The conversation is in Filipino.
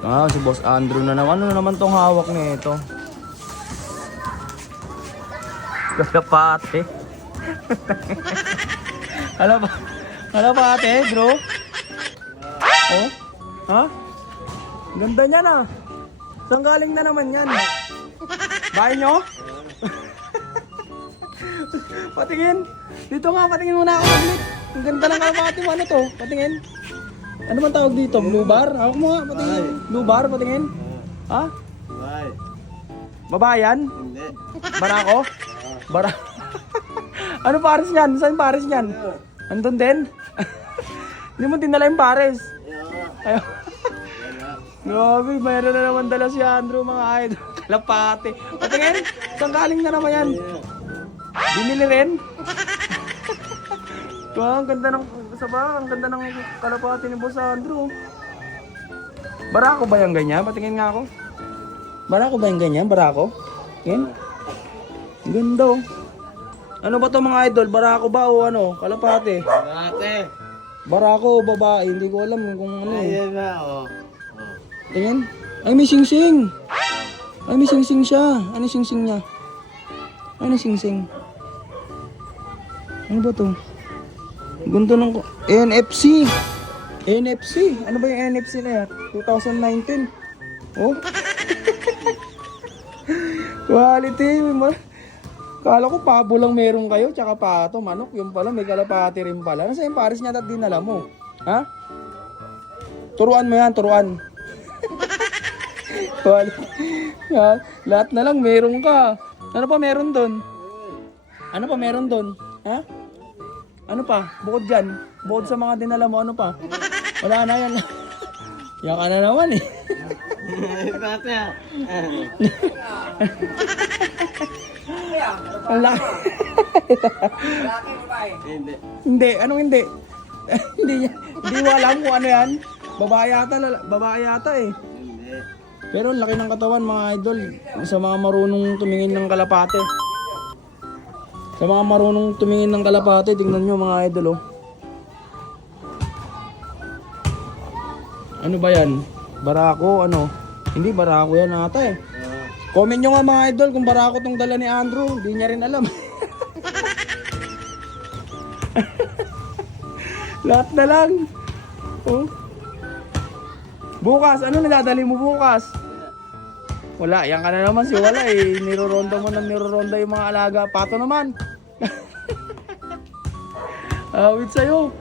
Ah, si Boss Andrew na naman. Ano naman tong hawak nito? Kalapate. Kalapate, bro. Oh? Ha? Ganda niya na. Saan galing na naman yan? Bahay nyo? Patingin. Dito nga, patingin muna ako ulit. Ang ganda ng kalapate mo. Ano to? Patingin. Ano man tawag dito? Blue bar? Ako mo nga, patingin. Blue bar, patingin. Ha? Bye. Babayan? Hindi. Barako? Bara... Ano pares niyan? Saan pares niyan? Andun din? Hindi mo dinala yung pares. Ayaw. Grabe, mayroon na naman dala si Andrew mga idol. Kalapate. Patingin, saan galing na naman yan? Binili rin? Ang ganda ng ang ganda ng kalapate ni Boss Andrew. Barako ba yung ganyan? Patingin nga ako. Barako ba yung ganyan? Barako? Yan. Ganda oh. Ano ba to mga idol? Barako ba o ano? Kalapate? Ate. Barako o babae? Hindi ko alam kung ano eh. Ayan na, oh. Tingin. Ay, may sing-sing. Ay, may sing-sing siya. Ano sing-sing niya? Ano sing-sing? Ano ba to? Ganito ng NFC. NFC. Ano ba yung NFC na yan? 2019. Oh. Quality. Kala ko pabo lang meron kayo, tsaka pato, manok. Yung pala, may kalapati rin pala. Nasa yung pares niya at dinala mo? Ha? Turuan mo yan, turuan. Lahat na lang meron ka. Ano pa meron doon? Ano pa meron doon? Ha? Ano pa? Bukod dyan? Bukod sa mga dinala mo, ano pa? Wala na yan. Yan ka na naman eh. Ate. Ang laki. Hindi. Hindi, anong hindi? Hindi mo alam kung ano yan. Babae yata eh. Hindi. Pero ang laki ng katawan mga idol. Sa mga marunong tumingin ng kalapate. Sa mga marunong tumingin ng kalapate, tingnan nyo mga idol oh. Ano ba yan? Barako, ano? Hindi, barako yan ata eh. Comment nyo nga mga idol kung barako tong dala ni Andrew. Hindi niya rin alam. Lahat na lang. Oh. Bukas, ano niladali mo bukas? Wala, yan ka na naman si Wala eh. Niroronda mo na niroronda yung mga alaga. Pato naman. Awit sa'yo.